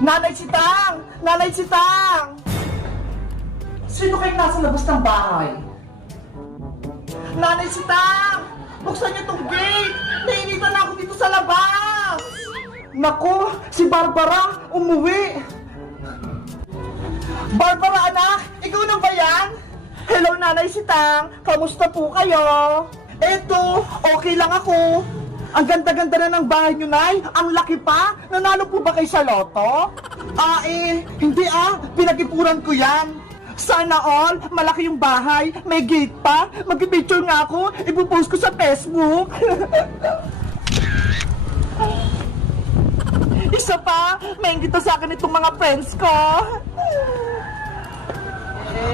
Nanay Sitang! Nanay Sitang! Sino kayo nasa labas ng bahay? Nanay Sitang! Buksan niyo tong gate! Nainitan na ako dito sa labas! Naku! Si Barbara! Umuwi! Barbara, anak! Ikaw na ba yan? Hello, Nanay Sitang! Kamusta po kayo? Eto, okay lang ako. Ang ganda-ganda na ng bahay nyo, Nay. Ang laki pa. Nanalo po ba kayo sa loto? Hindi Pinag-ipuran ko yan. Sana all, malaki yung bahay. May gate pa. Mag-picture nga ako. Ipopost ko sa Facebook. Isa pa, may ingita sa akin itong mga friends ko.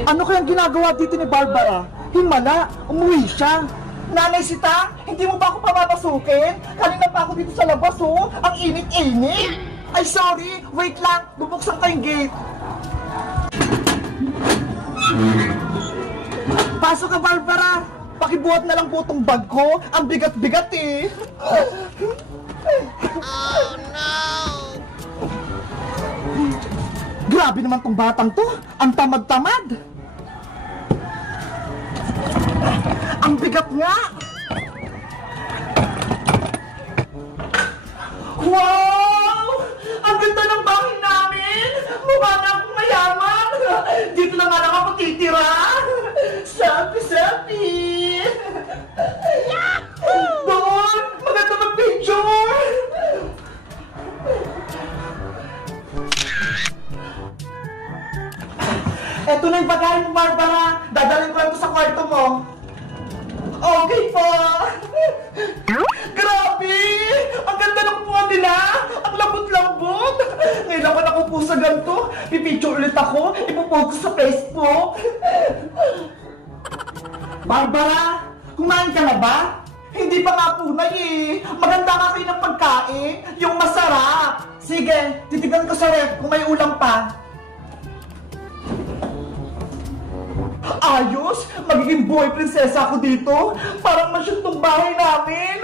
Ano kayang ginagawa dito ni Barbara? Himala, umuwi siya. Nanay Sitang, hindi mo ba ako papapasukin? Kanina pa ako dito sa labas, oh. Ang init-init. Ay, sorry. Wait lang. Bubuksan ko yung gate. Pasok ka, Barbara. Pakibuhat na lang po itong bag ko. Ang bigat-bigat, eh. Oh, no! Grabe naman tong batang to. Ang tamad-tamad. Ang bigat nga! Wow! Ang ganda ng bahay namin! Mukha na akong mayaman! Dito na nga lang ako titira! Selfie! Doon! Maganda mag-picture! Eto na yung pagkain mo, Barbara! Dadalhin ko lang ito sa kwarto mo! Okay po! Grabe! Ang ganda ng puwan nila! Ang lambot-lambot! Ngayon naman ako po sa ganito. Pipicture ulit ako. Ipopost ko sa Facebook. Barbara! Kumain ka na ba? Hindi pa nga po, Nay, eh. Maganda nga kayo ng pagkain. Yung masarap. Sige, titignan ko sa ref kung may ulam pa. Ayos! Magiging boy prinsesa ako dito! Parang masyong tong bahay namin!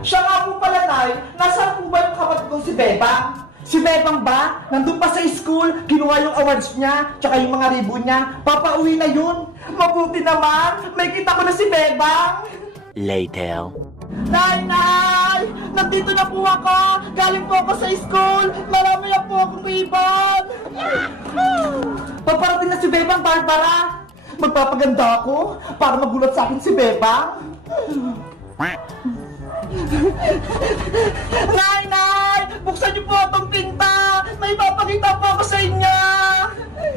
Siya nga po pala, Nay, nasaan po ba yung kapatid kong si Bebang? Si Bebang ba? Nandun pa sa school, kinuha yung awards niya, tsaka yung mga ribbon niya, papauwi na yun! Mabuti naman! May kita ko na si Bebang! Later. Nay! Nay! Nandito na po ako! Galing po ako sa school! Marami na po akong ribbon! Paparating na si Bebang, Barbara! Magpapaganda ako para magulat sa akin si Bebang! Nay! Nay! Buksan niyo po itong pinta! May papakita po ako sa inyo!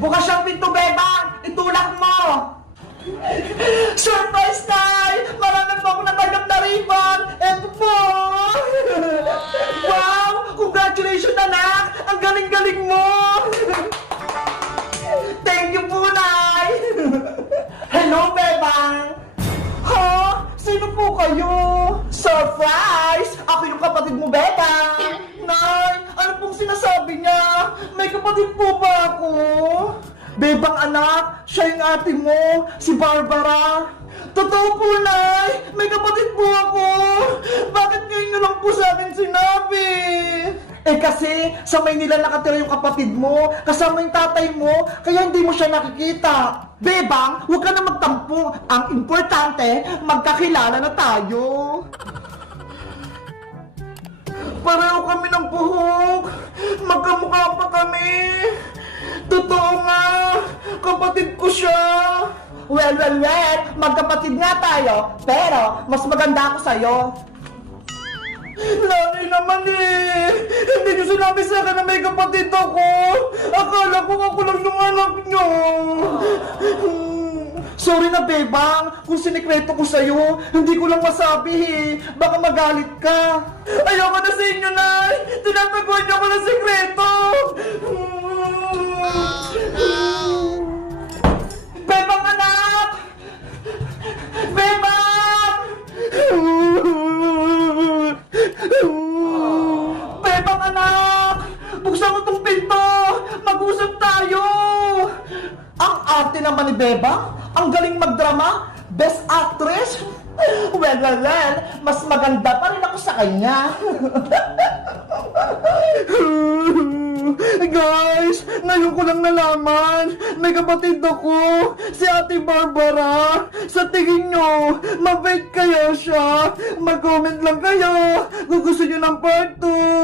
Bukas siyang pinto, Bebang! Itulak mo! Surprise, Nay! Marami po ako natanggap na ribbon! Eto po! Wow! Congratulations, anak! Ang galing-galing mo! Thank you po, Nay! Hello, Bebang! Ha? Sino po kayo? Surprise! Ako yung kapatid mo, Bebang! Nay, ano pong sinasabi niya? May kapatid po ba ako? Bebang, anak, siya yung ate mo, si Barbara. Totoo po, Nay! May kapatid po ako! Bakit ngayon nyo lang po sa akin sinabi? Eh kasi, sa Maynila nakatira yung kapatid mo, kasama yung tatay mo, kaya hindi mo siya nakikita. Bebang, huwag ka na magtampo. Ang importante, magkakilala na tayo. Pareho kami ng buhok. Magkamukha pa kami. Totoo nga, kapatid ko siya. Well, magkapatid nga tayo, pero mas maganda ako sa'yo. Nanay naman eh! Hindi niyo sinabi sa akin na may kapatid ako! Akala ko ako lang yung anak niyo! Sorry na, Bebang! Kung sinikreto ko sa'yo, hindi ko lang masabi eh! Baka magalit ka! Ayoko na sa inyo, Nay! Tinataguan niyo ko ng sikreto! Bebang, anak! Bebang! Bebang, anak! Buksan mo tong pinto! Mag-usap tayo! Ang arte naman ni Bebang! Ang galing magdrama! Best actress! Well, mas maganda pa rin ako sa kanya! Guys, ngayon ko lang nalaman, may kapatid ako, si Ate Barbara. Sa tingin nyo, mabait kaya siya? Mag-comment lang kayo kung gusto nyo ng part 2.